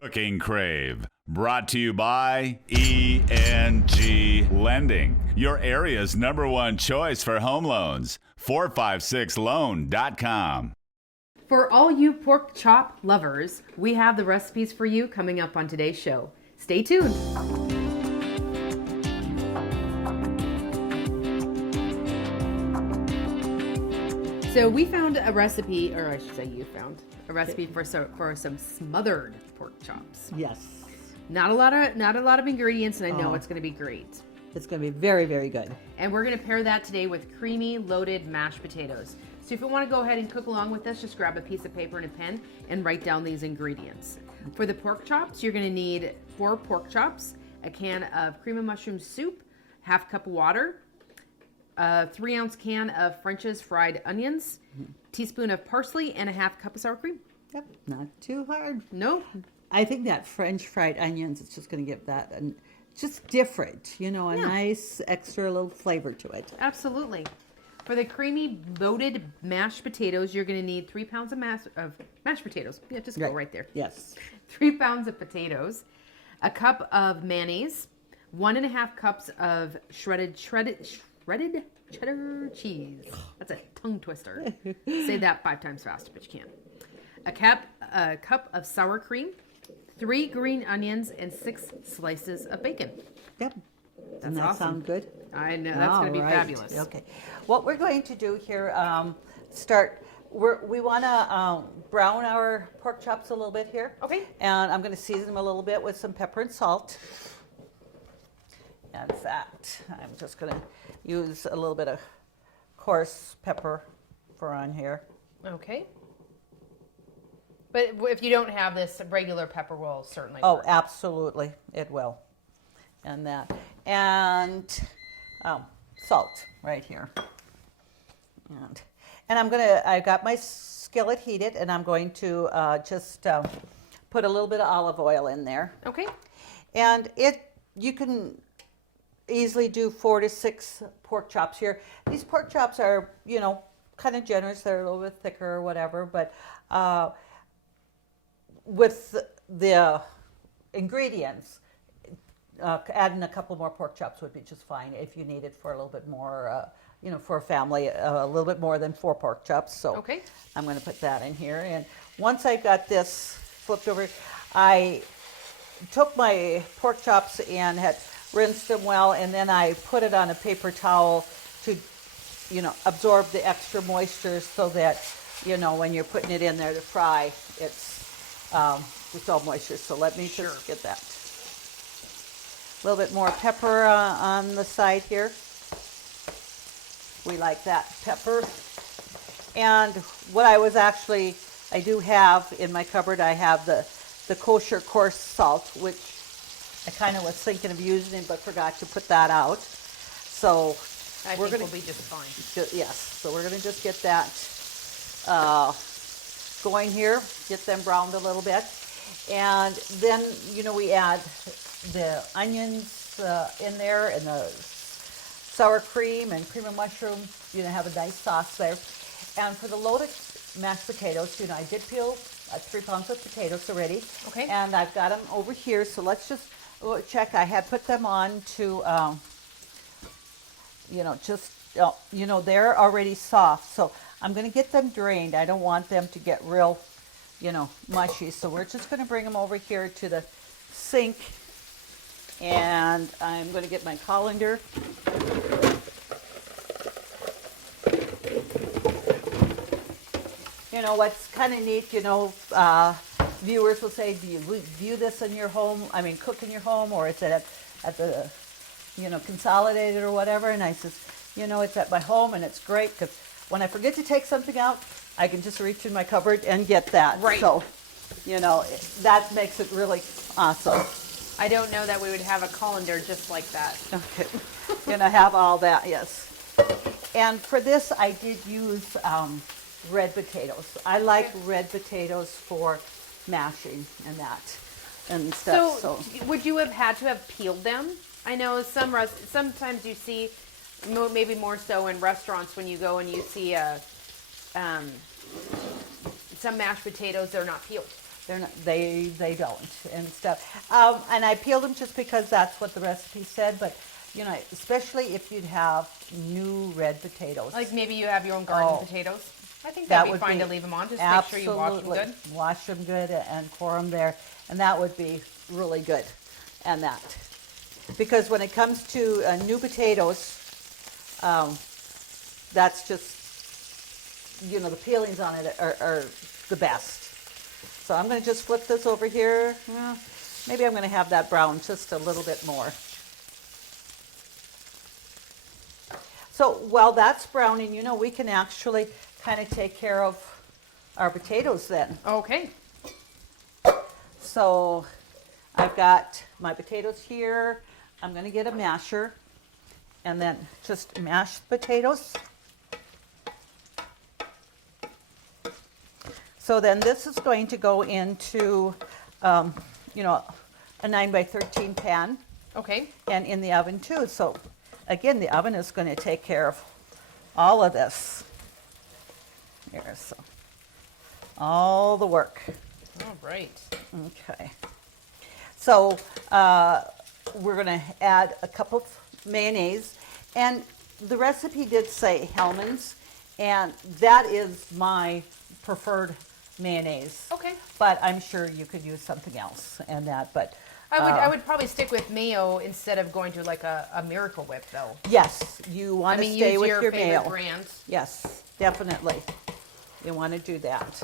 Cooking Crave, brought to you by ENG Lending, your area's #1 choice for home loans. 456loan.com. For all you pork chop lovers, we have the recipes for you coming up on today's show. Stay tuned. So we found a recipe, or I should say you found a recipe for some smothered pork chops. Yes. Not a lot of ingredients, and I know it's going to be great. It's going to be very, very good. And we're going to pair that today with creamy, loaded mashed potatoes. So if you want to go ahead and cook along with us, just grab a piece of paper and a pen and write down these ingredients. For the pork chops, you're going to need 4 pork chops, a can of cream of mushroom soup, half cup of water, a 3-ounce can of French's fried onions, teaspoon of parsley, and a half cup of sour cream. Yep, not too hard. No. I think that French fried onions, it's just going to give that just different, a nice extra little flavor to it. Absolutely. For the creamy loaded mashed potatoes, you're going to need 3 pounds of mashed potatoes. Yeah, just go right there. Yes. 3 pounds of potatoes, a cup of mayonnaise, 1.5 cups of shredded cheddar cheese. That's a tongue twister. Say that 5 times faster, but you can. A cup of sour cream, 3 green onions, and 6 slices of bacon. Yep. Doesn't that awesome. Sound good? I know, that's going to be fabulous. Okay. What we're going to do here, we want to brown our pork chops a little bit here. Okay. And I'm going to season them a little bit with some pepper and salt. And that, I'm just going to use a little bit of coarse pepper for on here. Okay. But if you don't have this, regular pepper will certainly Oh, work. absolutely, it will. And that. And salt right here. And I've got my skillet heated, and I'm going to just put a little bit of olive oil in there. Okay. And you can easily do 4 to 6 pork chops here. These pork chops are, kind of generous. They're a little bit thicker or whatever, but with the ingredients, adding a couple more pork chops would be just fine if you need it for a little bit more, for a family, a little bit more than 4 pork chops. So okay. I'm going to put that in here. And once I got this flipped over, I took my pork chops and had rinsed them well, and then I put it on a paper towel to, absorb the extra moisture so that, when you're putting it in there to fry, it's all moisture. So let me just get that. A little bit more pepper on the side here. We like that pepper. And what I do have in my cupboard, I have the kosher coarse salt, which I kind of was thinking of using, but forgot to put that out. So I think we'll be just fine. Yes. So we're going to just get that going here, get them browned a little bit. And then, we add the onions in there and the sour cream and cream of mushroom, have a nice sauce there. And for the loaded mashed potatoes, I did peel 3 pounds of potatoes already. Okay. And I've got them over here. So let's just check. I had put them on to, they're already soft. So I'm going to get them drained. I don't want them to get real, mushy. So we're just going to bring them over here to the sink. And I'm going to get my colander. What's kind of neat, viewers will say, do you view this in your home? I mean, cook in your home, or is it at the, Consolidated or whatever? And I says, it's at my home, and it's great because when I forget to take something out, I can just reach in my cupboard and get that. Right. So, that makes it really awesome. I don't know that we would have a colander just like that. Okay. Have all that, yes. And for this, I did use red potatoes. I like red potatoes for mashing and that and stuff. So would you have had to have peeled them? I know sometimes you see, maybe more so in restaurants, when you go and you see some mashed potatoes, they're not peeled. They're not, they don't and stuff. And I peeled them just because that's what the recipe said. But you know, especially if you'd have new red potatoes. Like maybe you have your own garden Oh. potatoes. I think That that'd be would fine be to leave them on. Just make sure you wash them good. Absolutely. Wash them good and core them there, and that would be really good. And that, because when it comes to new potatoes, that's just, you know, the peelings on it are the best. So I'm going to just flip this over here. Well, maybe I'm going to have that brown just a little bit more. So while that's browning, you know, we can actually kind of take care of our potatoes then. Okay. So I've got my potatoes here. I'm going to get a masher and then just mash the potatoes. So then this is going to go into, you know, a 9x13 pan Okay. and in the oven too. So again, the oven is going to take care of all of this. Here, so all the work. All right. Okay. So we're going to add a cup of mayonnaise, and the recipe did say Hellmann's, and that is my preferred mayonnaise. Okay. But I'm sure you could use something else and that. But I would probably stick with Mayo instead of going to like a Miracle Whip though. yes, you want to stay use with your your favorite Mayo. brand. Yes, definitely. You want to do that.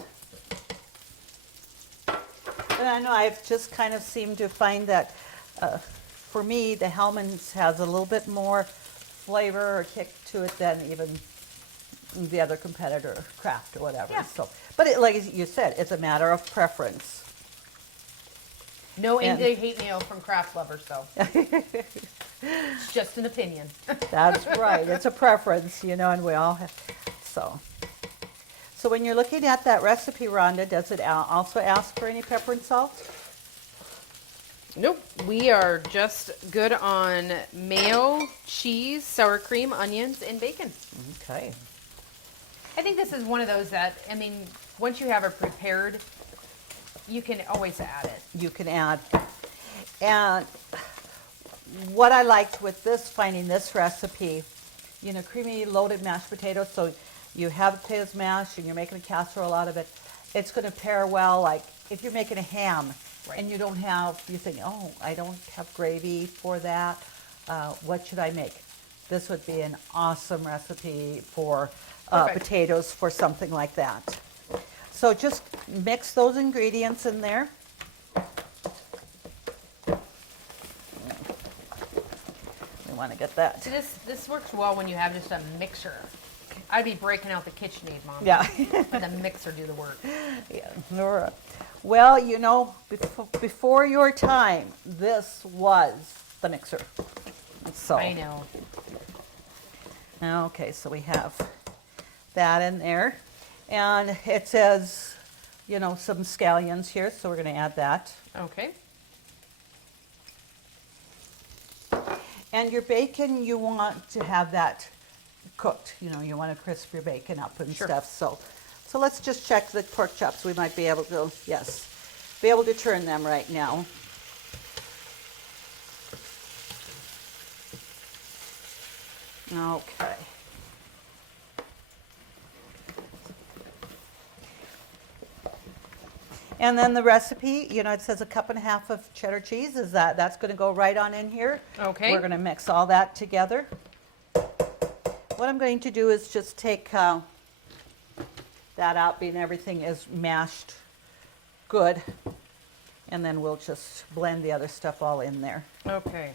And I know I've just kind of seemed to find that for me, the Hellmann's has a little bit more flavor or kick to it than even the other competitor, Kraft or whatever. Yeah. So, but like you said, it's a matter of preference. No And- hate Mayo from Kraft lovers though. It's just an opinion. That's right. It's a preference, you know, and we all have. So when you're looking at that recipe, Rhonda, does it also ask for any pepper and salt? Nope. We are just good on mayo, cheese, sour cream, onions, and bacon. Okay. I think this is one of those that, I mean, once you have it prepared, you can always add it. You can add. And what I liked with this, finding this recipe, you know, creamy loaded mashed potatoes. So you have potatoes mashed and you're making a casserole out of it. It's going to pair well, like if you're making a ham and you don't have, you think, oh, I don't have gravy for that. What should I make? This would be an awesome recipe for Perfect. potatoes for something like that. So just mix those ingredients in there. We want to get that. See, this works well when you have just a mixer. I'd be breaking out the KitchenAid, Mom. Yeah. Let the mixer do the work. Yeah, Nora. Well, you know, before your time, this was the mixer. So. I know. Okay, so we have that in there. And it says, you know, some scallions here, so we're going to add that. Okay. And your bacon, you want to have that cooked. You know, you want to crisp your bacon up and Sure. stuff. So let's just check the pork chops. We might be able to, yes, be able to turn them right now. Okay. And then the recipe, you know, it says a cup and a half of cheddar cheese. That's going to go right on in here. Okay. We're going to mix all that together. What I'm going to do is just take that out, being everything is mashed good. And then we'll just blend the other stuff all in there. Okay.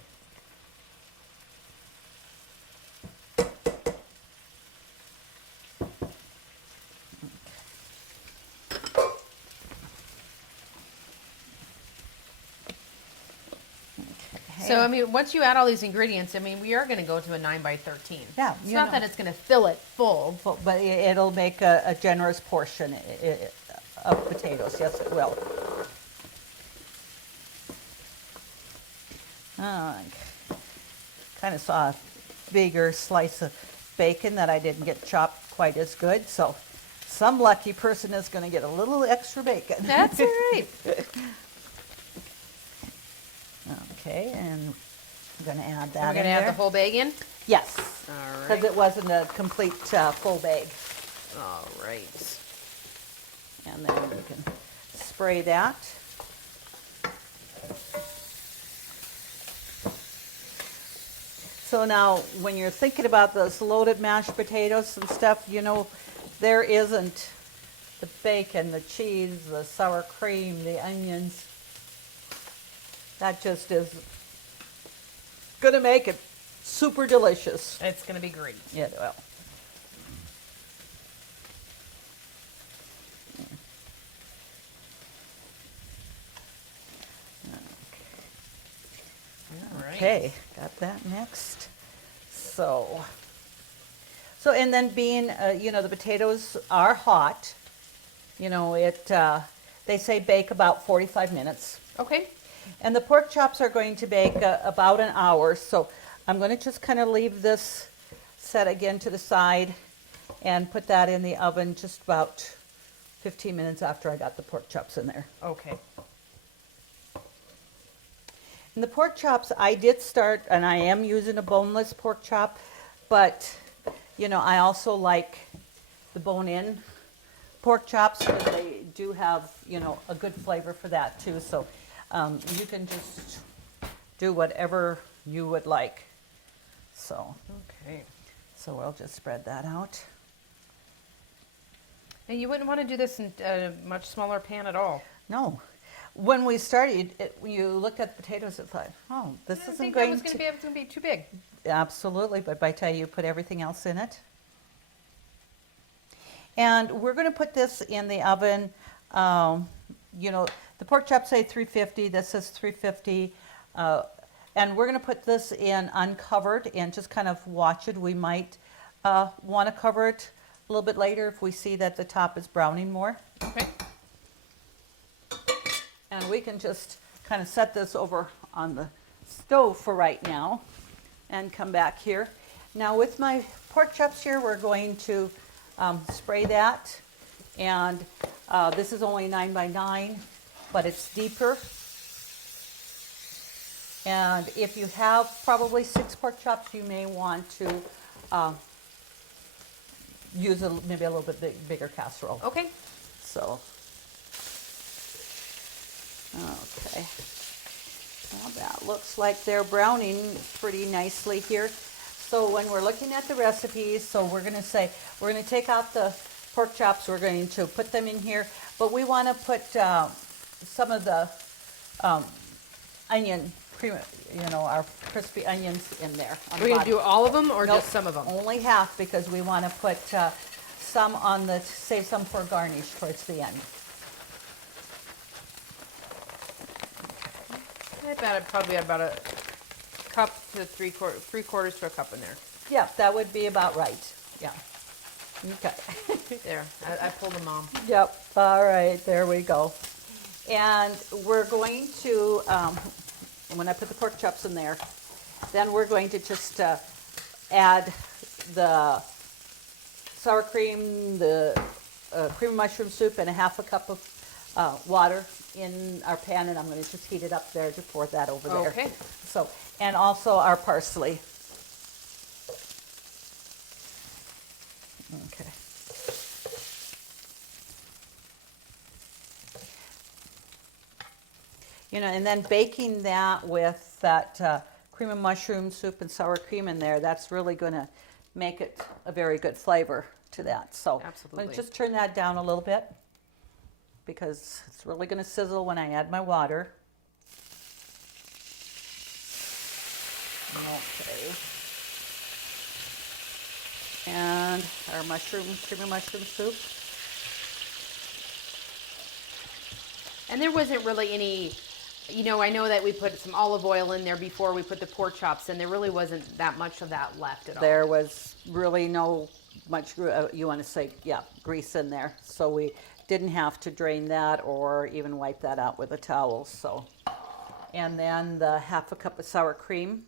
So, I mean, once you add all these ingredients, I mean, we are going to go to a 9x13. Yeah, It's you not know. that it's going to fill it full. But it'll make a generous portion of potatoes. Yes, it will. I kind of saw a bigger slice of bacon that I didn't get chopped quite as good. So some lucky person is going to get a little extra bacon. That's all right. Okay, and I'm going to add that We're going to add the whole bag in? Yes. All right. Because it wasn't a complete full bag. All right. And then you can spray that. So now, when you're thinking about those loaded mashed potatoes and stuff, you know, there isn't the bacon, the cheese, the sour cream, the onions. That just is going to make it super delicious. It's going to be great. Yeah, it will. All right. Okay, got that next. So and then being, you know, the potatoes are hot. You know, they say bake about 45 minutes. Okay. And the pork chops are going to bake about an hour. So I'm going to just kind of leave this set again to the side and put that in the oven just about 15 minutes after I got the pork chops in there. Okay. And the pork chops, I did start, and I am using a boneless pork chop, but, you know, I also like the bone-in pork chops because they do have, you know, a good flavor for that too. So you can just do whatever you would like. So we'll just spread that out. And you wouldn't want to do this in a much smaller pan at all. No. When we started, when you looked at the potatoes, it thought, oh, this I isn't think going that was going to be too big. Absolutely, but by the time you put everything else in it. And we're going to put this in the oven. You know, the pork chops say 350. This says 350. And we're going to put this in uncovered and just kind of watch it. We might want to cover it a little bit later if we see that the top is browning more. Okay. And we can just kind of set this over on the stove for right now and come back here. Now with my pork chops here, we're going to spray that. And this is only 9 by 9, but it's deeper. And if you have probably 6 pork chops, you may want to use maybe a little bit bigger casserole. Okay. So, okay. Well, that looks like they're browning pretty nicely here. So when we're looking at the recipes, so we're going to take out the pork chops, we're going to put them in here, but we want to put some of the onion cream, you know, our crispy onions in there. We're going to do all of them or Nope, just some of them? only half because we want to put some on the, save some for garnish towards the end. I bet I'd probably add about a cup to three quarters to a cup in there. Yeah, that would be about right. Yeah. Okay. There, I pulled them all. Yep. All right. There we go. And we're going to, when I put the pork chops in there, then we're going to just add the sour cream, the cream of mushroom soup, and a half a cup of water in our pan, and I'm going to just heat it up there to pour that over there. Okay. So, and also our parsley. Okay. You know, and then baking that with that cream of mushroom soup and sour cream in there, that's really going to make it a very good flavor to that. So Absolutely. I'm going to just turn that down a little bit because it's really going to sizzle when I add my water. Okay. And our cream of mushroom soup. And there wasn't really any, you know, I know that we put some olive oil in there before we put the pork chops, and there really wasn't that much of that left at all. There was really no much, you want to say, yeah, grease in there. So we didn't have to drain that or even wipe that out with a towel. So, and then the half a cup of sour cream.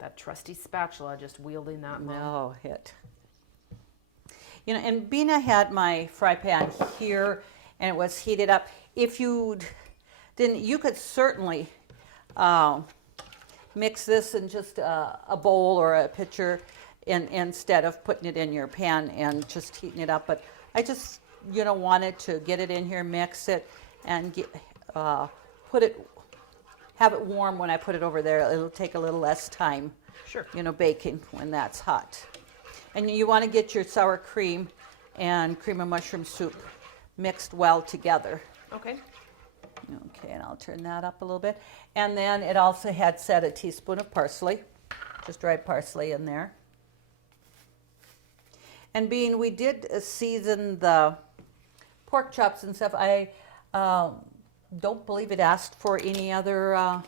That trusty spatula just wielding that long. No hit. You know, and being I had my fry pan here and it was heated up, if you didn't, you could certainly mix this in just a bowl or a pitcher instead of putting it in your pan and just heating it up. But I just, you know, wanted to get it in here, mix it, and put it, have it warm when I put it over there. It'll take a little less time, Sure. you know, baking when that's hot. And you want to get your sour cream and cream of mushroom soup mixed well together. Okay. Okay, and I'll turn that up a little bit. And then it also had said a teaspoon of parsley, just dried parsley in there. And being we did season the pork chops and stuff, I don't believe it asked for any other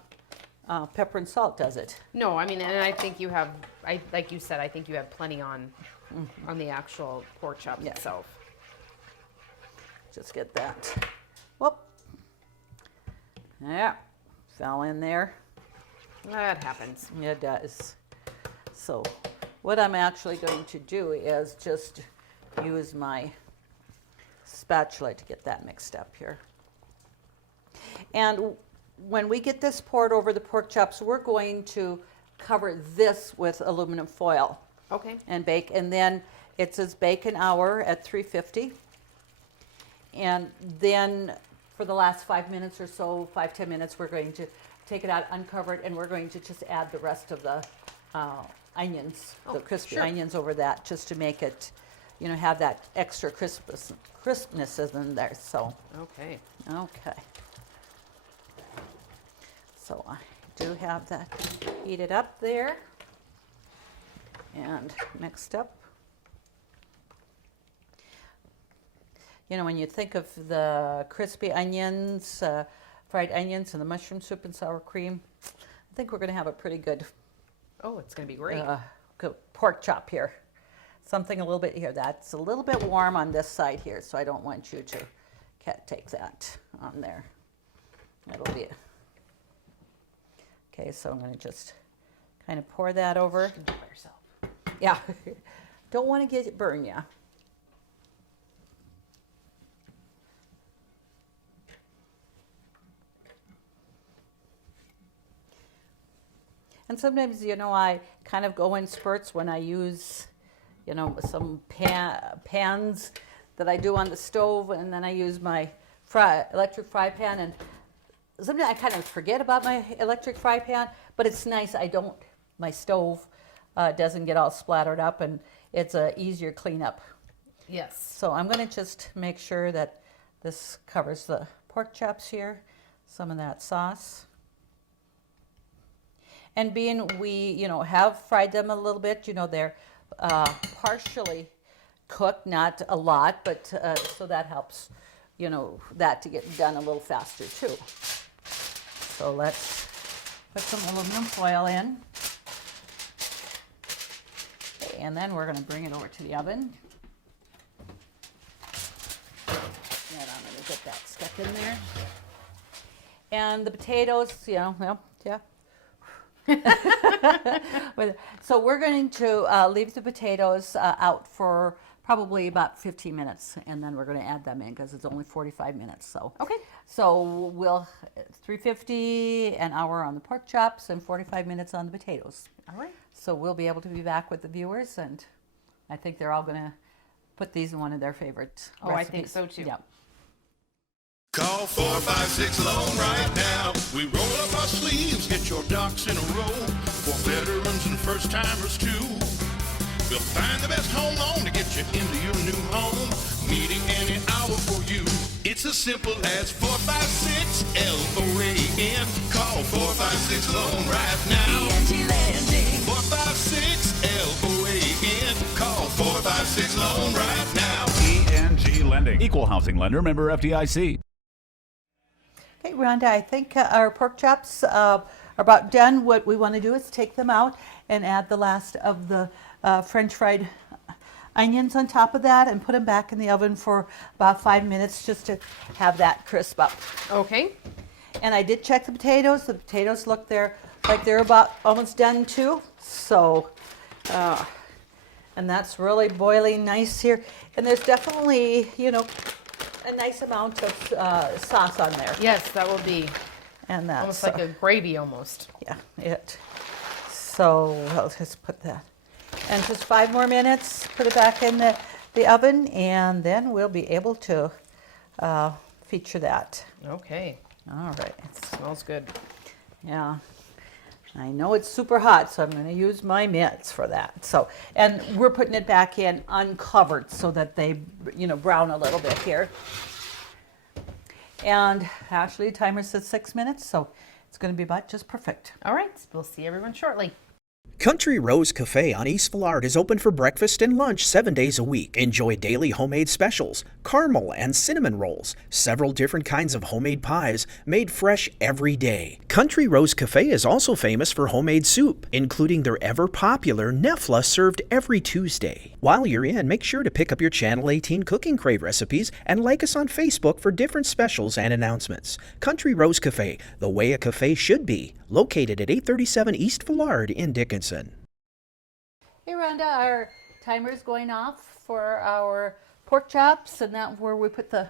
pepper and salt, does it? No, I mean, and I think you have, like you said, I think you have plenty on the actual pork chop itself. Just get that. Whoop. Yeah, fell in there. That happens. It does. So what I'm actually going to do is just use my spatula to get that mixed up here. And when we get this poured over the pork chops, we're going to cover this with aluminum foil. Okay. And bake. And then it says bake an hour at 350. And then for the last 5 minutes or so, 5-10 minutes, we're going to take it out, uncover it, and we're going to just add the rest of the onions, the crispy onions over that, just to make it, you know, have that extra crispness in there. So, Okay. okay. So I do have that heated up there and mixed up. You know, when you think of the crispy onions, fried onions, and the mushroom soup and sour cream, I think we're going to have a pretty good, Oh, it's going to be great. good pork chop here. Something a little bit here. That's a little bit warm on this side here, so I don't want you to take that on there. That'll be it. Okay, so I'm going to just kind of pour that over. You can do it by yourself. Yeah, don't want to get it burned, yeah. And sometimes, you know, I kind of go in spurts when I use, you know, some pans that I do on the stove, and then I use my electric fry pan. And sometimes I kind of forget about my electric fry pan, but it's nice. My stove doesn't get all splattered up, and it's a easier cleanup. Yes. So I'm going to just make sure that this covers the pork chops here, some of that sauce. And being we, you know, have fried them a little bit, you know, they're partially cooked, not a lot, but so that helps, you know, that to get done a little faster too. So let's put some aluminum foil in. Okay, and then we're going to bring it over to the oven. And I'm going to get that stuck in there. And the potatoes, you know, well, yeah. So we're going to leave the potatoes out for probably about 15 minutes, and then we're going to add them in because it's only 45 minutes. So Okay. So we'll 350 an hour on the pork chops and 45 minutes on the potatoes. All right. So we'll be able to be back with the viewers, and I think they're all going to put these in one of their favorite recipes. I think so too. Yeah. Call 456-LOAN right now. We roll up our sleeves, get your ducks in a row. For veterans and first-timers too. We'll find the best home loan to get you into your new home. Meeting any hour for you. It's as simple as 456-LOAN. Call 456-LOAN right now. 456-LOAN. Call 456-LOAN right now. ENG Lending. Equal housing lender. Member FDIC. Okay, Rhonda, I think our pork chops are about done. What we want to do is take them out and add the last of the French fried onions on top of that and put them back in the oven for about 5 minutes just to have that crisp up. Okay. And I did check the potatoes. The potatoes look like they're about almost done too. So, and that's really boiling nice here. And there's definitely, a nice amount of sauce on there. Yes, that will be And that's almost like a gravy almost. yeah, it. So I'll just put that. And just 5 more minutes, put it back in the oven, and then we'll be able to feature that. Okay. All right. Smells good. Yeah. I know it's super hot, so I'm going to use my mitts for that. So, and we're putting it back in uncovered so that they, brown a little bit here. And actually, the timer says 6 minutes, so it's going to be about just perfect. All right. We'll see everyone shortly. Country Rose Cafe on East Villard is open for breakfast and lunch 7 days a week. Enjoy daily homemade specials, caramel and cinnamon rolls, several different kinds of homemade pies made fresh every day. Country Rose Cafe is also famous for homemade soup, including their ever-popular Nefla served every Tuesday. While you're in, make sure to pick up your Channel 18 Cooking Crave recipes and like us on Facebook for different specials and announcements. Country Rose Cafe, the way a cafe should be, located at 837 East Villard in Dickinson. Hey Rhonda, our timer is going off for our pork chops, and that's where we put the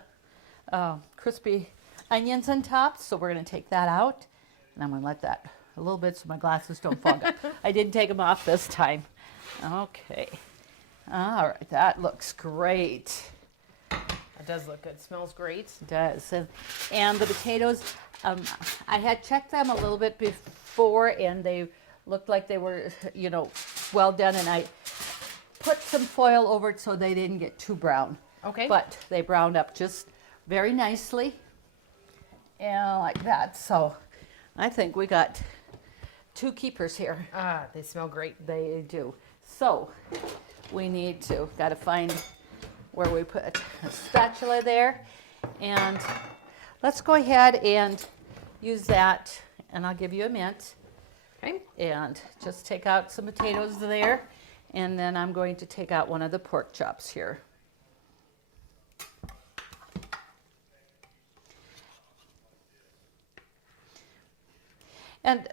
crispy onions on top. So we're going to take that out, and I'm going to let that a little bit so my glasses don't fog up. I didn't take them off this time. Okay. All right, that looks great. It does look good. Smells great. It does. And the potatoes, I had checked them a little bit before, and they looked like they were, well done. And I put some foil over it so they didn't get too brown. Okay. But they browned up just very nicely, and like that. So I think we got 2 keepers here. Ah, they smell great. They do. So we got to find where we put a spatula there, and let's go ahead and use that, and I'll give you a mint. Okay. And just take out some potatoes there, and then I'm going to take out one of the pork chops here. And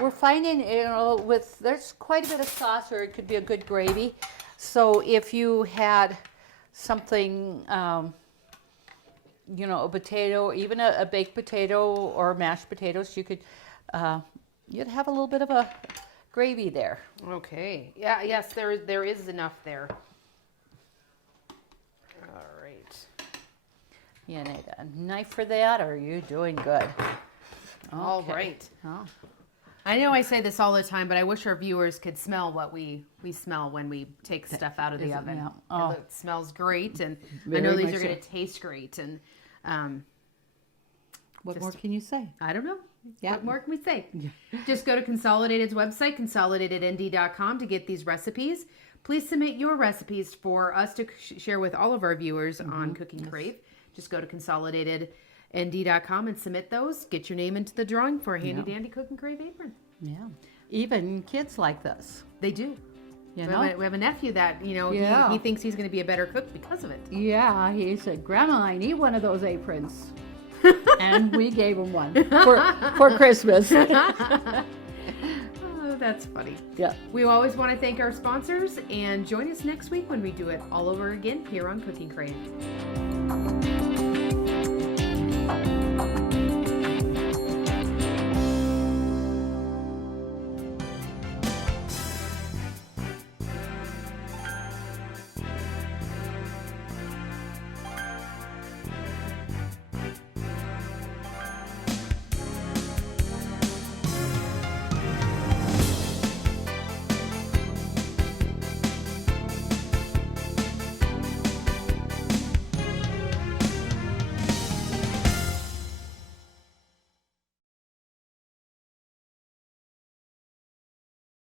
we're finding, there's quite a bit of sauce, or it could be a good gravy. So if you had something, a potato, even a baked potato or mashed potatoes, you could, you'd have a little bit of a gravy there. Okay. Yeah. Yes. There is enough there. All right. You need a knife for that, or are you doing good? All Okay. right. Oh. I know I say this all the time, but I wish our viewers could smell what we smell when we take stuff out of the oven. Yeah. Oh. It smells great, and I Very know these much are going so. to taste great. And What Just- more can you say? I don't know. Yeah. What more can we say? Just go to Consolidated's website, consolidatednd.com, to get these recipes. Please submit your recipes for us to share with all of our viewers on Cooking Crave. Just go to consolidatednd.com and submit those. Get your name into the drawing for a handy dandy Cooking Crave apron. Yeah. Even kids like this. They do. You We know? have a nephew that, Yeah. he thinks he's going to be a better cook because of it. Yeah, he said, Grandma, I need one of those aprons. And we gave him one for Christmas. Oh, that's funny. Yeah. We always want to thank our sponsors, and join us next week when we do it all over again here on Cooking Crave.